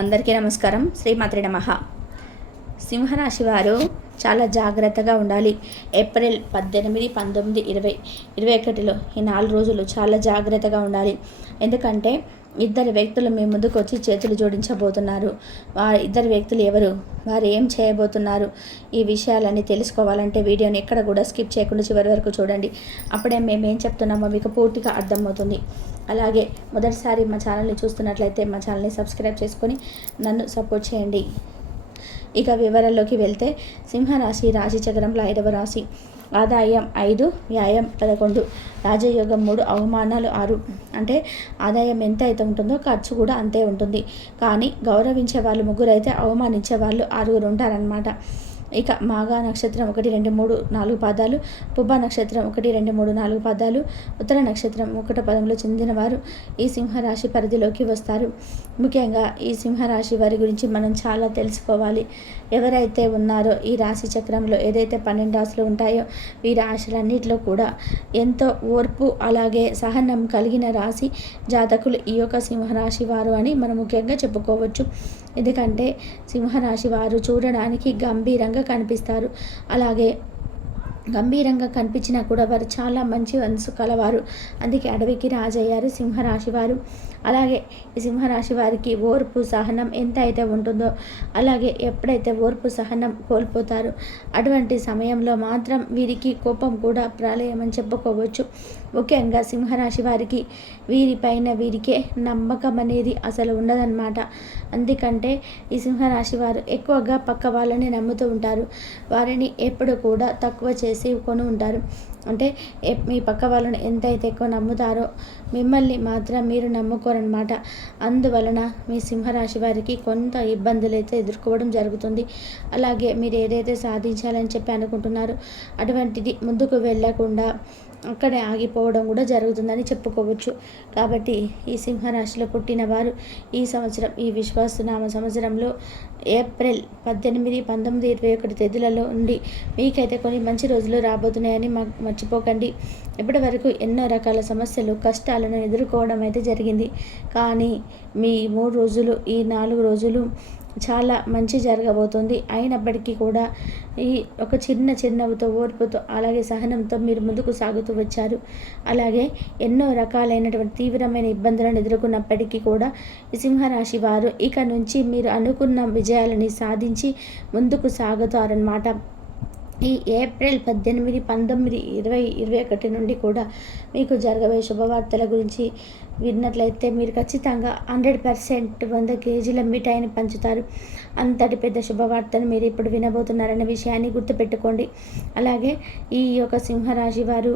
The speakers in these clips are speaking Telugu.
అందరికీ నమస్కారం. శ్రీమాత్రే నమః. సింహరాశి వారు చాలా జాగ్రత్తగా ఉండాలి. ఏప్రిల్ 18, 19, 20, 21లో ఈ 4 రోజులు చాలా జాగ్రత్తగా ఉండాలి. ఎందుకంటే ఇద్దరు వ్యక్తులు మీ ముందుకు వచ్చి చేతులు జోడించబోతున్నారు. ఇద్దరు వ్యక్తులు ఎవరు, వారు ఏం చేయబోతున్నారు, ఈ విషయాలన్నీ తెలుసుకోవాలంటే వీడియోని ఎక్కడ కూడా స్కిప్ చేయకుండా చివరి వరకు చూడండి. అప్పుడే మేము ఏం చెప్తున్నామో మీకు పూర్తిగా అర్థమవుతుంది. అలాగే మొదటిసారి మా ఛానల్ని చూస్తున్నట్లయితే మా ఛానల్ని సబ్స్క్రైబ్ చేసుకొని నన్ను సపోర్ట్ చేయండి. ఇక వివరాల్లోకి వెళ్తే సింహరాశి రాశి చక్రంలో 5వ రాశి. ఆదాయం 5, వ్యయం 11, రాజయోగం 3, అవమానాలు 6. అంటే ఆదాయం ఎంత అయితే ఉంటుందో ఖర్చు కూడా అంతే ఉంటుంది. కానీ గౌరవించే వాళ్ళు 3 అయితే అవమానించే వాళ్ళు 6 ఉంటారనమాట. ఇక మాఘ నక్షత్రం 1, 2, 3, 4 పాదాలు, పుబ్బ నక్షత్రం 1, 2, 3, 4 పాదాలు, ఉత్తర నక్షత్రం 1 పదంలో చెందిన వారు ఈ సింహరాశి పరిధిలోకి వస్తారు. ముఖ్యంగా ఈ సింహరాశి వారి గురించి మనం చాలా తెలుసుకోవాలి. ఎవరైతే ఉన్నారో ఈ రాశి చక్రంలో ఏదైతే 12 రాశులు ఉంటాయో ఈ రాశులన్నింటిలో కూడా ఎంతో ఓర్పు అలాగే సహనం కలిగిన రాశి జాతకులు ఈ యొక్క సింహరాశి వారు అని మనం ముఖ్యంగా చెప్పుకోవచ్చు. ఎందుకంటే సింహరాశి వారు చూడడానికి గంభీరంగా కనిపిస్తారు. అలాగే గంభీరంగా కనిపించినా కూడా వారు చాలా మంచి మనసు కలవారు. అందుకే అడవికి రాజయ్యారు సింహరాశి వారు. అలాగే ఈ సింహరాశి వారికి ఓర్పు సహనం ఎంత అయితే ఉంటుందో అలాగే ఎప్పుడైతే ఓర్పు సహనం కోల్పోతారో అటువంటి సమయంలో మాత్రం వీరికి కోపం కూడా ప్రళయం అని చెప్పుకోవచ్చు. ముఖ్యంగా సింహరాశి వారికి వీరిపైన వీరికే నమ్మకం అనేది అసలు ఉండదన్నమాట. అందుకంటే ఈ సింహరాశి వారు ఎక్కువగా పక్క వాళ్ళని నమ్ముతూ ఉంటారు. వారిని ఎప్పుడు కూడా తక్కువ చేసి కొని ఉంటారు. అంటే మీ పక్క వాళ్ళని ఎంతైతే ఎక్కువ నమ్ముతారో మిమ్మల్ని మాత్రం మీరు నమ్ముకోరనమాట. అందువలన మీ సింహరాశి వారికి కొంత ఇబ్బందులు అయితే ఎదుర్కోవడం జరుగుతుంది. అలాగే మీరు ఏదైతే సాధించాలని చెప్పి అనుకుంటున్నారో అటువంటిది ముందుకు వెళ్ళకుండా అక్కడే ఆగిపోవడం కూడా జరుగుతుందని చెప్పుకోవచ్చు. కాబట్టి ఈ సింహరాశిలో పుట్టిన వారు ఈ సంవత్సరం ఈ విశ్వాసనామ సంవత్సరంలో ఏప్రిల్ 18, 19, 21 తేదీలలో ఉండి మీకైతే కొన్ని మంచి రోజులు రాబోతున్నాయని మర్చిపోకండి. ఇప్పటి వరకు ఎన్నో రకాల సమస్యలు కష్టాలను ఎదుర్కోవడం అయితే జరిగింది. కానీ మీ 3 రోజులు ఈ 4 రోజులు చాలా మంచి జరగబోతుంది. అయినప్పటికీ కూడా ఈ ఒక చిరునవ్వుతో ఓర్పుతో అలాగే సహనంతో మీరు ముందుకు సాగుతూ వచ్చారు. అలాగే ఎన్నో రకాలైనటువంటి తీవ్రమైన ఇబ్బందులను ఎదుర్కొన్నప్పటికీ కూడా ఈ సింహరాశి వారు ఇక నుంచి మీరు అనుకున్న విజయాలని సాధించి ముందుకు సాగుతారన్నమాట. ఈ ఏప్రిల్ 18, 19, 20, 21 నుండి కూడా మీకు జరగబోయే శుభవార్తల గురించి విన్నట్లయితే మీరు ఖచ్చితంగా 100% 100 కేజీల మిఠాయిని పంచుతారు. అంతటి పెద్ద శుభవార్తను మీరు ఇప్పుడు వినబోతున్నారనే విషయాన్ని గుర్తుపెట్టుకోండి. అలాగే ఈ యొక్క సింహరాశి వారు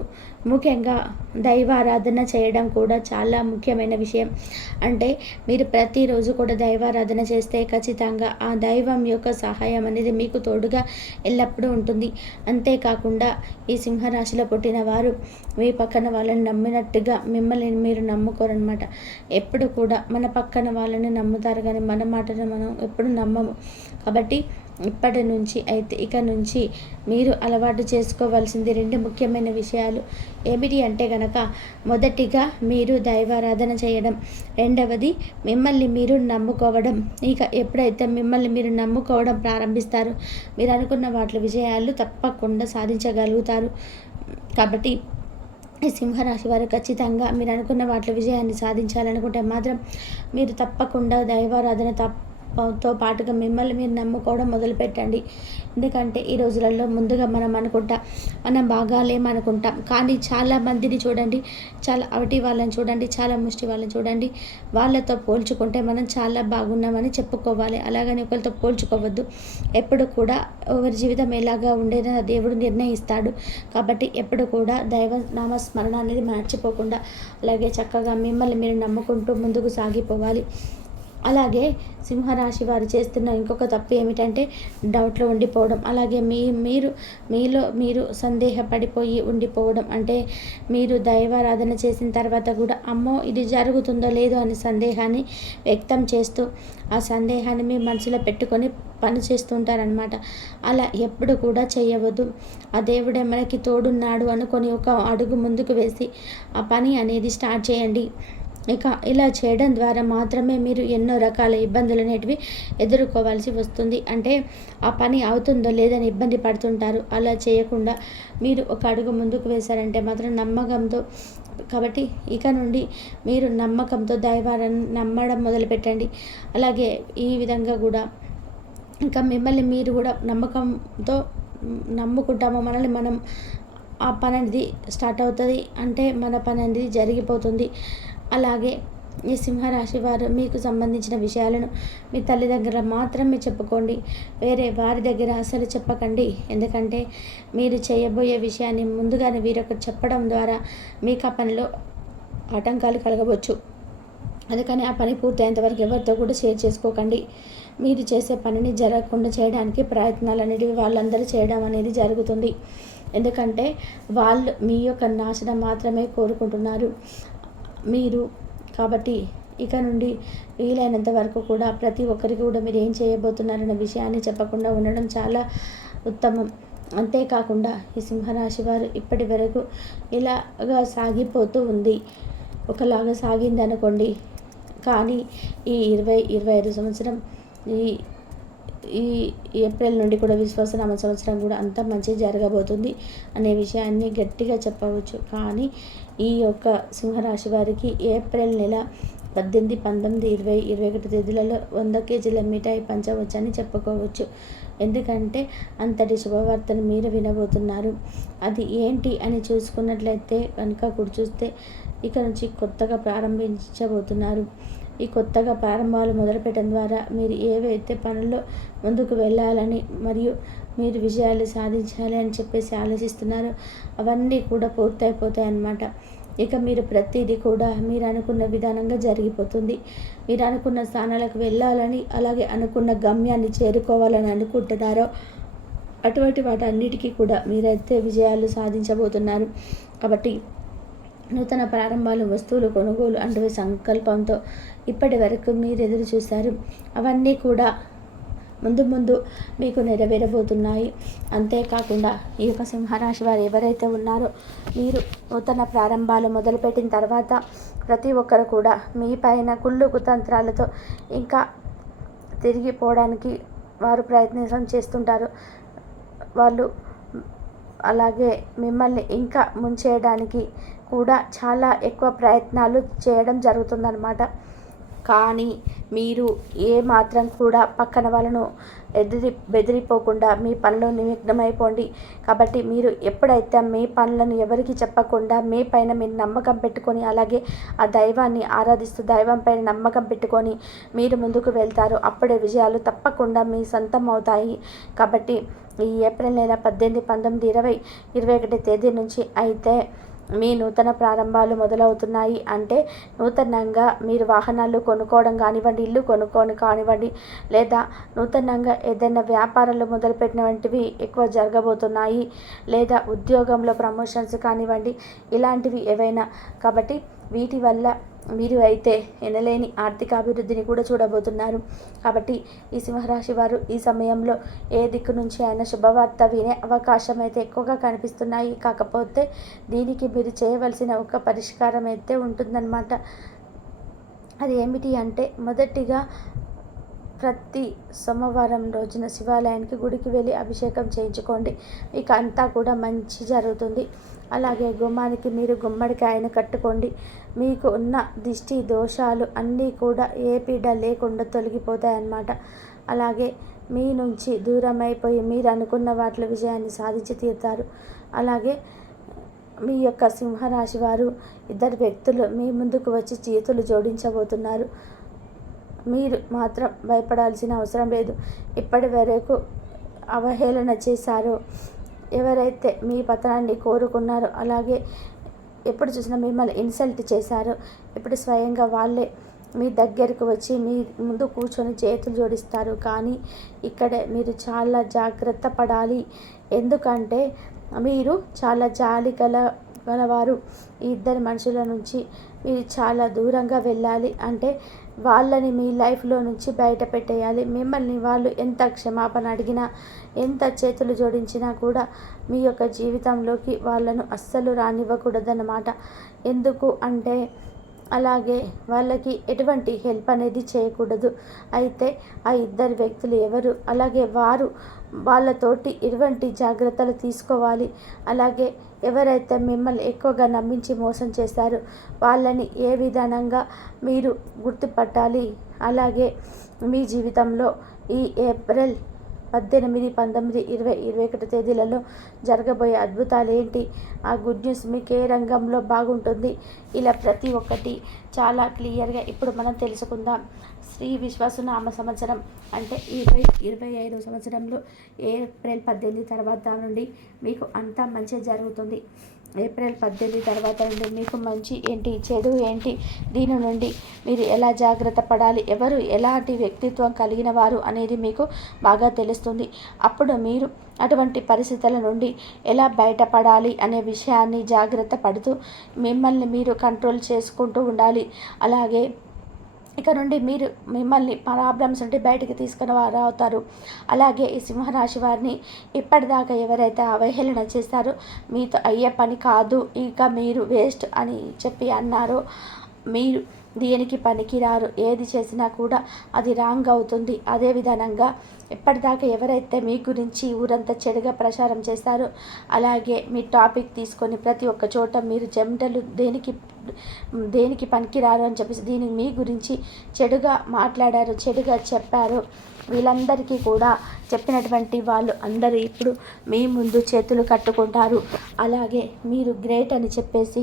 ముఖ్యంగా దైవారాధన చేయడం కూడా చాలా ముఖ్యమైన విషయం. అంటే మీరు ప్రతిరోజు కూడా దైవారాధన చేస్తే ఖచ్చితంగా ఆ దైవం యొక్క సహాయం అనేది మీకు తోడుగా ఎల్లప్పుడూ ఉంటుంది. అంతేకాకుండా ఈ సింహరాశిలో పుట్టిన వారు మీ పక్కన వాళ్ళని నమ్మినట్టుగా మిమ్మల్ని మీరు నమ్ముకోరనమాట. ఎప్పుడు కూడా మన పక్కన వాళ్ళని నమ్ముతారు కానీ మన మాటను మనం ఎప్పుడు నమ్మము. కాబట్టి ఇప్పటి నుంచి అయితే ఇక నుంచి మీరు అలవాటు చేసుకోవాల్సింది 2 ముఖ్యమైన విషయాలు ఏమిటి అంటే కనుక మొదటిగా మీరు దైవారాధన చేయడం, రెండవది మిమ్మల్ని మీరు నమ్ముకోవడం. ఇక ఎప్పుడైతే మిమ్మల్ని మీరు నమ్ముకోవడం ప్రారంభిస్తారో మీరు అనుకున్న వాటి విజయాలు తప్పకుండా సాధించగలుగుతారు. కాబట్టి ఈ సింహరాశి వారు ఖచ్చితంగా మీరు అనుకున్న వాటి విజయాన్ని సాధించాలనుకుంటే మాత్రం మీరు తప్పకుండా దైవారాధన తో పాటుగా మిమ్మల్ని మీరు నమ్ముకోవడం మొదలుపెట్టండి. ఎందుకంటే ఈ రోజులలో ముందుగా మనం బాగా లేమనుకుంటాం. కానీ చాలా మందిని చూడండి, చాలా అవటి వాళ్ళని చూడండి, చాలా ముష్టి వాళ్ళని చూడండి, వాళ్ళతో పోల్చుకుంటే మనం చాలా బాగున్నామని చెప్పుకోవాలి. అలాగని ఒకరితో పోల్చుకోవద్దు. ఎప్పుడు కూడా ఎవరి జీవితం ఎలాగా ఉండేదో దేవుడు నిర్ణయిస్తాడు. కాబట్టి ఎప్పుడు కూడా దైవ నామస్మరణ అనేది మర్చిపోకుండా అలాగే చక్కగా మిమ్మల్ని మీరు నమ్ముకుంటూ ముందుకు సాగిపోవాలి. అలాగే సింహరాశి వారు చేస్తున్న ఇంకొక తప్పు ఏమిటంటే డౌట్లో ఉండిపోవడం. అలాగే మీలో మీరు సందేహపడిపోయి ఉండిపోవడం. అంటే మీరు దైవారాధన చేసిన తర్వాత కూడా అమ్మో ఇది జరుగుతుందో లేదో అనే సందేహాన్ని వ్యక్తం చేస్తూ ఆ సందేహాన్ని మీ మనసులో పెట్టుకొని పని చేస్తుంటారనమాట. అలా ఎప్పుడు కూడా చేయవద్దు. ఆ దేవుడే మనకి తోడున్నాడు అనుకొని ఒక అడుగు ముందుకు వేసి ఆ పని అనేది స్టార్ట్ చేయండి. ఇక ఇలా చేయడం ద్వారా మాత్రమే మీరు ఎన్నో రకాల ఇబ్బందులు అనేటివి ఎదుర్కోవాల్సి వస్తుంది. అంటే ఆ పని అవుతుందో లేదని ఇబ్బంది పడుతుంటారు. అలా చేయకుండా మీరు ఒక అడుగు ముందుకు వేశారంటే మాత్రం నమ్మకంతో, కాబట్టి ఇక నుండి మీరు నమ్మకంతో దైవాన్ని నమ్మడం మొదలుపెట్టండి. అలాగే ఈ విధంగా కూడా ఇంకా మిమ్మల్ని మీరు కూడా నమ్మకంతో నమ్ముకుంటాము, మనల్ని మనం ఆ పని అనేది స్టార్ట్ అవుతుంది, అంటే మన పని అనేది జరిగిపోతుంది. అలాగే ఈ సింహరాశి వారు మీకు సంబంధించిన విషయాలను మీ తల్లి దగ్గర మాత్రమే చెప్పుకోండి, వేరే వారి దగ్గర అసలు చెప్పకండి. ఎందుకంటే మీరు చేయబోయే విషయాన్ని ముందుగానే వీరొకరు చెప్పడం ద్వారా మీకు ఆ పనిలో ఆటంకాలు కలగవచ్చు. అందుకని ఆ పని పూర్తయ్యేంతవరకు ఎవరితో కూడా షేర్ చేసుకోకండి. మీరు చేసే పనిని జరగకుండా చేయడానికి ప్రయత్నాలు అనేటివి వాళ్ళందరూ చేయడం అనేది జరుగుతుంది. ఎందుకంటే వాళ్ళు మీ యొక్క నాశనం మాత్రమే కోరుకుంటున్నారు మీరు. కాబట్టి ఇక నుండి వీలైనంత వరకు కూడా ప్రతి ఒక్కరికి కూడా మీరు ఏం చేయబోతున్నారన్న విషయాన్ని చెప్పకుండా ఉండడం చాలా ఉత్తమం. అంతేకాకుండా ఈ సింహరాశి వారు ఇప్పటి వరకు ఇలాగా సాగిపోతూ ఉంది, ఒకలాగా సాగింది అనుకోండి. కానీ ఈ 2025 సంవత్సరం, ఈ ఈ ఏప్రిల్ నుండి కూడా విశ్వాసనామ సంవత్సరం కూడా అంత మంచి జరగబోతుంది అనే విషయాన్ని గట్టిగా చెప్పవచ్చు. కానీ ఈ యొక్క సింహరాశి వారికి ఏప్రిల్ నెల 18, 19, 20, 21 తేదీలలో 100 కేజీల మిఠాయి పంచవచ్చని చెప్పుకోవచ్చు. ఎందుకంటే అంతటి శుభవార్తను మీరు వినబోతున్నారు. అది ఏంటి అని చూసుకున్నట్లయితే కనుక కూడా చూస్తే ఇక నుంచి కొత్తగా ప్రారంభించబోతున్నారు. ఈ కొత్తగా ప్రారంభాలు మొదలుపెట్టడం ద్వారా మీరు ఏవైతే పనుల్లో ముందుకు వెళ్ళాలని మరియు మీరు విజయాలు సాధించాలి అని చెప్పేసి ఆలోచిస్తున్నారో అవన్నీ కూడా పూర్తయిపోతాయి అన్నమాట. ఇక మీరు ప్రతిదీ కూడా మీరు అనుకున్న విధానంగా జరిగిపోతుంది. మీరు అనుకున్న స్థానాలకు వెళ్ళాలని, అలాగే అనుకున్న గమ్యాన్ని చేరుకోవాలని అనుకుంటున్నారో అటువంటి వాటన్నిటికీ కూడా మీరైతే విజయాలు సాధించబోతున్నారు. కాబట్టి నూతన ప్రారంభాలు, వస్తువులు కొనుగోలు అంటే సంకల్పంతో ఇప్పటి వరకు మీరు ఎదురు చూశారు, అవన్నీ కూడా ముందు ముందు మీకు నెరవేరబోతున్నాయి. అంతేకాకుండా ఈ యొక్క సింహరాశి వారు ఎవరైతే ఉన్నారో మీరు నూతన ప్రారంభాలు మొదలుపెట్టిన తర్వాత ప్రతి ఒక్కరు కూడా మీ పైన కుళ్ళు కుతంత్రాలతో ఇంకా తిరిగిపోవడానికి వారు ప్రయత్నం చేస్తుంటారు. వాళ్ళు అలాగే మిమ్మల్ని ఇంకా ముంచేయడానికి కూడా చాలా ఎక్కువ ప్రయత్నాలు చేయడం జరుగుతుందన్నమాట. కానీ మీరు ఏ మాత్రం కూడా పక్కన వాళ్ళను బెదిరిపోకుండా మీ పనిలో నిమగ్నమైపోండి. కాబట్టి మీరు ఎప్పుడైతే మీ పనులను ఎవరికి చెప్పకుండా మీ పైన మీరు నమ్మకం పెట్టుకొని, అలాగే ఆ దైవాన్ని ఆరాధిస్తూ దైవం పైన నమ్మకం పెట్టుకొని మీరు ముందుకు వెళ్తారో అప్పుడే విజయాలు తప్పకుండా మీ సొంతం అవుతాయి. కాబట్టి ఈ ఏప్రిల్ నెల 18, 19, 20, 21 తేదీ నుంచి అయితే మీ నూతన ప్రారంభాలు మొదలవుతున్నాయి. అంటే నూతనంగా మీరు వాహనాలు కొనుక్కోవడం కానివ్వండి, ఇల్లు కొనుక్కొని కానివ్వండి, లేదా నూతనంగా ఏదైనా వ్యాపారాలు మొదలుపెట్టిన వంటివి ఎక్కువ జరగబోతున్నాయి. లేదా ఉద్యోగంలో ప్రమోషన్స్ కానివ్వండి, ఇలాంటివి ఏవైనా. కాబట్టి వీటి వల్ల మీరు అయితే ఎనలేని ఆర్థిక అభివృద్ధిని కూడా చూడబోతున్నారు. కాబట్టి ఈ సింహరాశి వారు ఈ సమయంలో ఏ దిక్కు నుంచి అయినా శుభవార్త వినే అవకాశం అయితే ఎక్కువగా కనిపిస్తున్నాయి. కాకపోతే దీనికి మీరు చేయవలసిన ఒక పరిష్కారం అయితే ఉంటుందన్నమాట. అది ఏమిటి అంటే, మొదటిగా ప్రతి సోమవారం రోజున శివాలయానికి గుడికి వెళ్ళి అభిషేకం చేయించుకోండి. మీకు అంతా కూడా మంచి జరుగుతుంది. అలాగే గుమ్మానికి మీరు గుమ్మడికాయను కట్టుకోండి. మీకు ఉన్న దిష్టి దోషాలు అన్నీ కూడా ఏ పీడ లేకుండా తొలగిపోతాయన్నమాట. అలాగే మీ నుంచి దూరం అయిపోయి మీరు అనుకున్న వాటిలో విజయాన్ని సాధించి తీరుతారు. అలాగే మీ యొక్క సింహరాశి వారు 2 వ్యక్తులు మీ ముందుకు వచ్చి చేతులు జోడించబోతున్నారు. మీరు మాత్రం భయపడాల్సిన అవసరం లేదు. ఇప్పటి వరకు అవహేళన చేశారో, ఎవరైతే మీ పతనాన్ని కోరుకున్నారో, అలాగే ఎప్పుడు చూసినా మిమ్మల్ని ఇన్సల్ట్ చేశారో, ఇప్పుడు స్వయంగా వాళ్ళే మీ దగ్గరకు వచ్చి మీ ముందు కూర్చొని చేతులు జోడిస్తారు. కానీ ఇక్కడే మీరు చాలా జాగ్రత్త పడాలి. ఎందుకంటే మీరు చాలా జాలి గలవారు. ఈ 2 మనుషుల నుంచి మీరు చాలా దూరంగా వెళ్ళాలి. అంటే వాళ్ళని మీ లైఫ్లో నుంచి బయట పెట్టేయాలి. మిమ్మల్ని వాళ్ళు ఎంత క్షమాపణ అడిగినా, ఎంత చేతులు జోడించినా కూడా మీ యొక్క జీవితంలోకి వాళ్ళను అస్సలు రానివ్వకూడదన్నమాట. ఎందుకు అంటే అలాగే వాళ్ళకి ఎటువంటి హెల్ప్ అనేది చేయకూడదు. అయితే ఆ ఇద్దరు వ్యక్తులు ఎవరు, అలాగే వారు వాళ్ళతోటి ఎటువంటి జాగ్రత్తలు తీసుకోవాలి, అలాగే ఎవరైతే మిమ్మల్ని ఎక్కువగా నమ్మించి మోసం చేశారో వాళ్ళని ఏ విధానంగా మీరు గుర్తుపట్టాలి, అలాగే మీ జీవితంలో ఈ ఏప్రిల్ 18, 19, 20, 21 తేదీలలో జరగబోయే అద్భుతాలు ఏంటి, ఆ గుడ్ న్యూస్ మీకు ఏ రంగంలో బాగుంటుంది, ఇలా ప్రతి ఒక్కటి చాలా క్లియర్గా ఇప్పుడు మనం తెలుసుకుందాం. శ్రీ విశ్వాసనామ సంవత్సరం అంటే 2025 సంవత్సరంలో ఏప్రిల్ 18 తర్వాత నుండి మీకు అంతా మంచి జరుగుతుంది. ఏప్రిల్ 18 తర్వాత నుండి మీకు మంచి ఏంటి, చెడు ఏంటి, దీని నుండి మీరు ఎలా జాగ్రత్త పడాలి, ఎవరు ఎలాంటి వ్యక్తిత్వం కలిగిన వారు అనేది మీకు బాగా తెలుస్తుంది. అప్పుడు మీరు అటువంటి పరిస్థితుల నుండి ఎలా బయటపడాలి అనే విషయాన్ని జాగ్రత్త పడుతూ మిమ్మల్ని మీరు కంట్రోల్ చేసుకుంటూ ఉండాలి. అలాగే ఇక నుండి మీరు మిమ్మల్ని ప్రాబ్లమ్స్ నుండి బయటికి తీసుకుని వారు అవుతారు. అలాగే ఈ సింహరాశి వారిని ఇప్పటిదాకా ఎవరైతే అవహేళన చేస్తారో మీతో అయ్యే పని కాదు, ఇక మీరు వేస్ట్ అని చెప్పి అన్నారో, మీరు దేనికి పనికిరారు, ఏది చేసినా కూడా అది రాంగ్ అవుతుంది. అదే విధానంగా ఎప్పటిదాకా ఎవరైతే మీ గురించి ఊరంతా చెడుగా ప్రచారం చేస్తారో, అలాగే మీ టాపిక్ తీసుకొని ప్రతి ఒక్క చోట మీరు చెమటలు దేనికి పనికిరారు అని చెప్పేసి దీనికి మీ గురించి చెడుగా మాట్లాడారు, చెడుగా చెప్పారు, వీళ్ళందరికీ కూడా చెప్పినటువంటి వాళ్ళు అందరూ ఇప్పుడు మీ ముందు చేతులు కట్టుకుంటారు. అలాగే మీరు గ్రేట్ అని చెప్పేసి,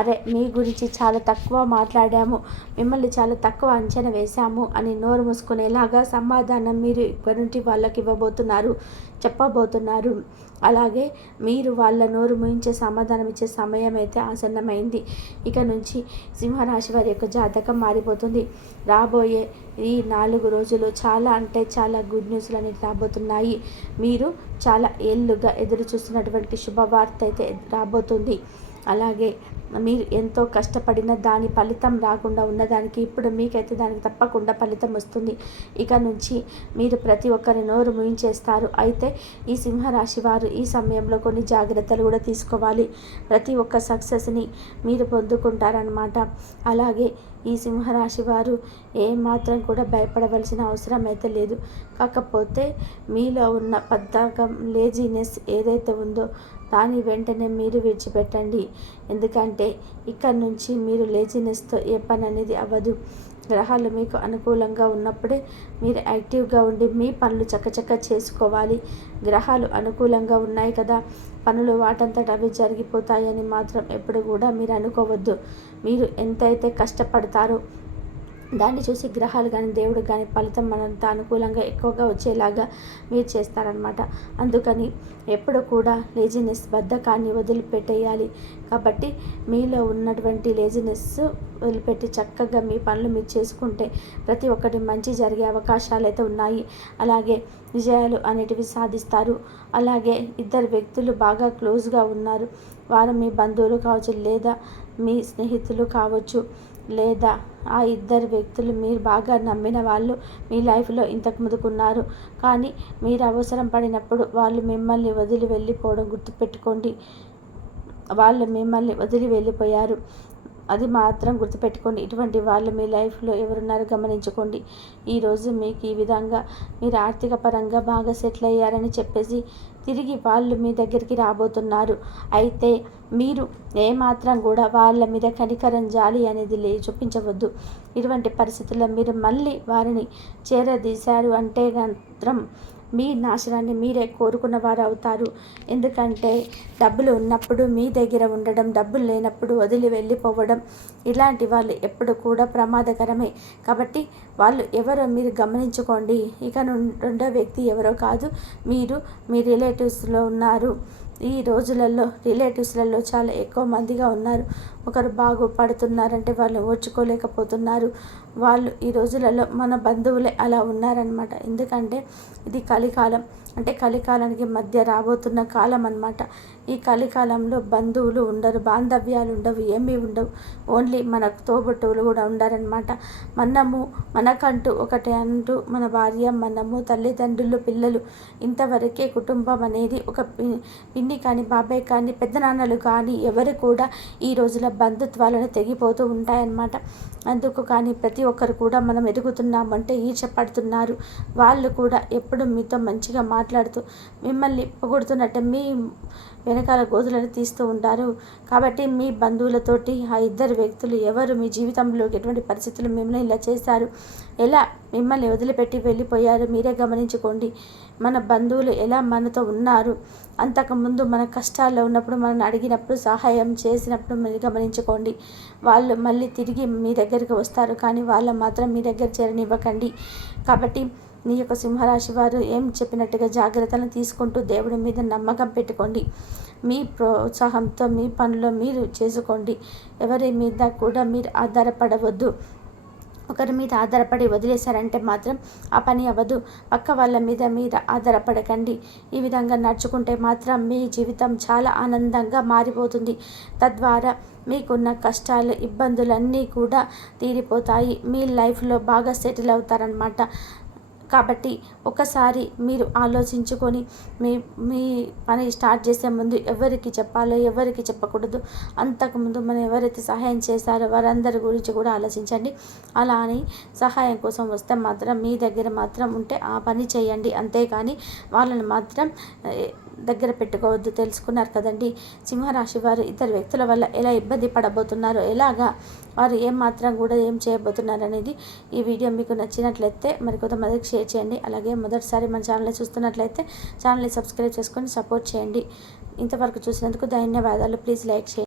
అరే మీ గురించి చాలా తక్కువ మాట్లాడాము, మిమ్మల్ని చాలా తక్కువ అంచనా వేశాము అని నోరు మూసుకునేలాగా సమాధానం మీరు ఇక్కడి నుండి వాళ్ళకి ఇవ్వబోతున్నారు, చెప్పబోతున్నారు. అలాగే మీరు వాళ్ళ నోరు ముయించే సమాధానం ఇచ్చే సమయం అయితే ఆసన్నమైంది. ఇక నుంచి సింహరాశి వారి యొక్క జాతకం మారిపోతుంది. రాబోయే ఈ 4 రోజులు చాలా అంటే చాలా గుడ్ న్యూస్లు అనేవి రాబోతున్నాయి. మీరు చాలా ఏళ్ళుగా ఎదురు చూస్తున్నటువంటి శుభవార్త అయితే రాబోతుంది. అలాగే మీరు ఎంతో కష్టపడిన దాని ఫలితం రాకుండా ఉన్నదానికి ఇప్పుడు మీకైతే దానికి తప్పకుండా ఫలితం వస్తుంది. ఇక నుంచి మీరు ప్రతి ఒక్కరి నోరు ముయించేస్తారు. అయితే ఈ సింహరాశి వారు ఈ సమయంలో కొన్ని జాగ్రత్తలు కూడా తీసుకోవాలి. ప్రతి ఒక్క సక్సెస్ని మీరు పొందుకుంటారనమాట. అలాగే ఈ సింహరాశి వారు ఏమాత్రం కూడా భయపడవలసిన అవసరం అయితే లేదు. కాకపోతే మీలో ఉన్న బద్ధకం, లేజినెస్ ఏదైతే ఉందో దాన్ని వెంటనే మీరు విడిచిపెట్టండి. ఎందుకంటే ఇక్కడ నుంచి మీరు లేజినెస్తో ఏ పని అనేది అవ్వదు. గ్రహాలు మీకు అనుకూలంగా ఉన్నప్పుడే మీరు యాక్టివ్గా ఉండి మీ పనులు చక్కచక్క చేసుకోవాలి. గ్రహాలు అనుకూలంగా ఉన్నాయి కదా, పనులు వాటంతట అవి జరిగిపోతాయని మాత్రం ఎప్పుడు కూడా మీరు అనుకోవద్దు. మీరు ఎంతైతే కష్టపడతారో దాన్ని చూసి గ్రహాలు కానీ దేవుడు కానీ ఫలితం మనంత అనుకూలంగా ఎక్కువగా వచ్చేలాగా మీరు చేస్తారనమాట. అందుకని ఎప్పుడు కూడా లేజినెస్, బద్ధకాన్ని వదిలిపెట్టేయాలి. కాబట్టి మీలో ఉన్నటువంటి లేజినెస్ వదిలిపెట్టి చక్కగా మీ పనులు మీరు చేసుకుంటే ప్రతి ఒక్కటి మంచి జరిగే అవకాశాలు అయితే ఉన్నాయి. అలాగే విజయాలు అనేటివి సాధిస్తారు. అలాగే ఇద్దరు వ్యక్తులు బాగా క్లోజ్గా ఉన్నారు. వారు మీ బంధువులు కావచ్చు, లేదా మీ స్నేహితులు కావచ్చు, లేదా ఆ ఇద్దరు వ్యక్తులు మీరు బాగా నమ్మిన వాళ్ళు మీ లైఫ్లో ఇంతకు ముందుకున్నారు. కానీ మీరు అవసరం పడినప్పుడు వాళ్ళు మిమ్మల్ని వదిలి వెళ్ళిపోవడం గుర్తుపెట్టుకోండి. వాళ్ళు మిమ్మల్ని వదిలి వెళ్ళిపోయారు, అది మాత్రం గుర్తుపెట్టుకోండి. ఇటువంటి వాళ్ళు మీ లైఫ్లో ఎవరున్నారో గమనించుకోండి. ఈరోజు మీకు ఈ విధంగా మీరు ఆర్థిక పరంగా బాగా సెటిల్ అయ్యారని చెప్పేసి తిరిగి వాళ్ళు మీ దగ్గరికి రాబోతున్నారు. అయితే మీరు ఏమాత్రం కూడా వాళ్ళ మీద కనికరం, జాలి అనేది చూపించవద్దు. ఇటువంటి పరిస్థితుల్లో మీరు మళ్ళీ వారిని చేరదీశారు అంటే మాత్రం మీ నాశనాన్ని మీరే కోరుకున్న వారు అవుతారు. ఎందుకంటే డబ్బులు ఉన్నప్పుడు మీ దగ్గర ఉండడం, డబ్బులు లేనప్పుడు వదిలి వెళ్ళిపోవడం, ఇలాంటి వాళ్ళు ఎప్పుడు కూడా ప్రమాదకరమే. కాబట్టి వాళ్ళు ఎవరో మీరు గమనించుకోండి. ఇక రెండో వ్యక్తి ఎవరో కాదు, మీరు మీ రిలేటివ్స్లో ఉన్నారు. ఈ రోజులలో రిలేటివ్స్లలో చాలా ఎక్కువ మందిగా ఉన్నారు. ఒకరు బాగుపడుతున్నారంటే వాళ్ళు ఓర్చుకోలేకపోతున్నారు. వాళ్ళు ఈ రోజులలో మన బంధువులే అలా ఉన్నారనమాట. ఎందుకంటే ఇది కలికాలం, అంటే కలికాలానికి మధ్య రాబోతున్న కాలం అన్నమాట. ఈ కలికాలంలో బంధువులు ఉండరు, బాంధవ్యాలు ఉండవు, ఏమీ ఉండవు. ఓన్లీ మన తోబుట్టువులు కూడా ఉండారనమాట. మనకంటూ ఒకటి అంటూ మన భార్య, మనము, తల్లిదండ్రులు, పిల్లలు, ఇంతవరకే కుటుంబం అనేది ఒక పిన్ని పిన్ని కానీ, బాబాయ్ కానీ, పెద్దనాన్నలు కానీ ఎవరు కూడా ఈ రోజుల బంధుత్వాలను తెగిపోతూ ఉంటాయన్నమాట. అందుకు కానీ ప్రతి ఒక్కరు కూడా మనం ఎదుగుతున్నామంటే ఈర్ష్యపడుతున్నారు. వాళ్ళు కూడా ఎప్పుడు మీతో మంచిగా మాట్లాడుతూ మిమ్మల్ని పొగుడుతున్నట్టే మీ వెనకాల గోతులను తీస్తూ ఉంటారు. కాబట్టి మీ బంధువులతోటి ఆ ఇద్దరు వ్యక్తులు ఎవరు మీ జీవితంలోకి ఎటువంటి పరిస్థితులు మిమ్మల్ని ఇలా చేశారు, ఎలా మిమ్మల్ని వదిలిపెట్టి వెళ్ళిపోయారు మీరే గమనించుకోండి. మన బంధువులు ఎలా మనతో ఉన్నారు, అంతకుముందు మన కష్టాల్లో ఉన్నప్పుడు మనల్ని అడిగినప్పుడు సహాయం చేసినప్పుడు మీరు గమనించుకోండి. వాళ్ళు మళ్ళీ తిరిగి మీ దగ్గరికి వస్తారు, కానీ వాళ్ళు మాత్రం మీ దగ్గర చేరనివ్వకండి. కాబట్టి మీ యొక్క సింహరాశి వారు ఏం చెప్పినట్టుగా జాగ్రత్తలను తీసుకుంటూ దేవుడి మీద నమ్మకం పెట్టుకోండి. మీ ప్రోత్సాహంతో మీ పనులు మీరు చేసుకోండి. ఎవరి మీద కూడా మీరు ఆధారపడవద్దు. ఒకరి మీద ఆధారపడి వదిలేశారంటే మాత్రం ఆ పని అవ్వదు. పక్క వాళ్ళ మీద మీరు ఆధారపడకండి. ఈ విధంగా నడుచుకుంటే మాత్రం మీ జీవితం చాలా ఆనందంగా మారిపోతుంది. తద్వారా మీకున్న కష్టాలు, ఇబ్బందులన్నీ కూడా తీరిపోతాయి. మీ లైఫ్లో బాగా సెటిల్ అవుతారనమాట. కాబట్టి ఒకసారి మీరు ఆలోచించుకొని మీ పని స్టార్ట్ చేసే ముందు ఎవరికి చెప్పాలో ఎవరికి చెప్పకూడదు, అంతకుముందు మనం ఎవరైతే సహాయం చేశారో వారందరి గురించి కూడా ఆలోచించండి. అలా అని సహాయం కోసం వస్తే మాత్రం మీ దగ్గర మాత్రం ఉంటే ఆ పని చేయండి. అంతేకాని వాళ్ళని మాత్రం దగ్గర పెట్టుకోవద్దు. తెలుసుకున్నారు కదండి సింహరాశి వారు ఇద్దరు వ్యక్తుల వల్ల ఎలా ఇబ్బంది పడబోతున్నారో, ఎలాగా వారు ఏం మాత్రం కూడా ఏం చేయబోతున్నారు అనేది. ఈ వీడియో మీకు నచ్చినట్లయితే మరి కొంతమందికి షేర్ చేయండి. అలాగే మొదటిసారి మన ఛానల్ని చూస్తున్నట్లయితే ఛానల్ని సబ్స్క్రైబ్ చేసుకొని సపోర్ట్ చేయండి. ఇంతవరకు చూసినందుకు ధన్యవాదాలు. ప్లీజ్ లైక్ చేయండి.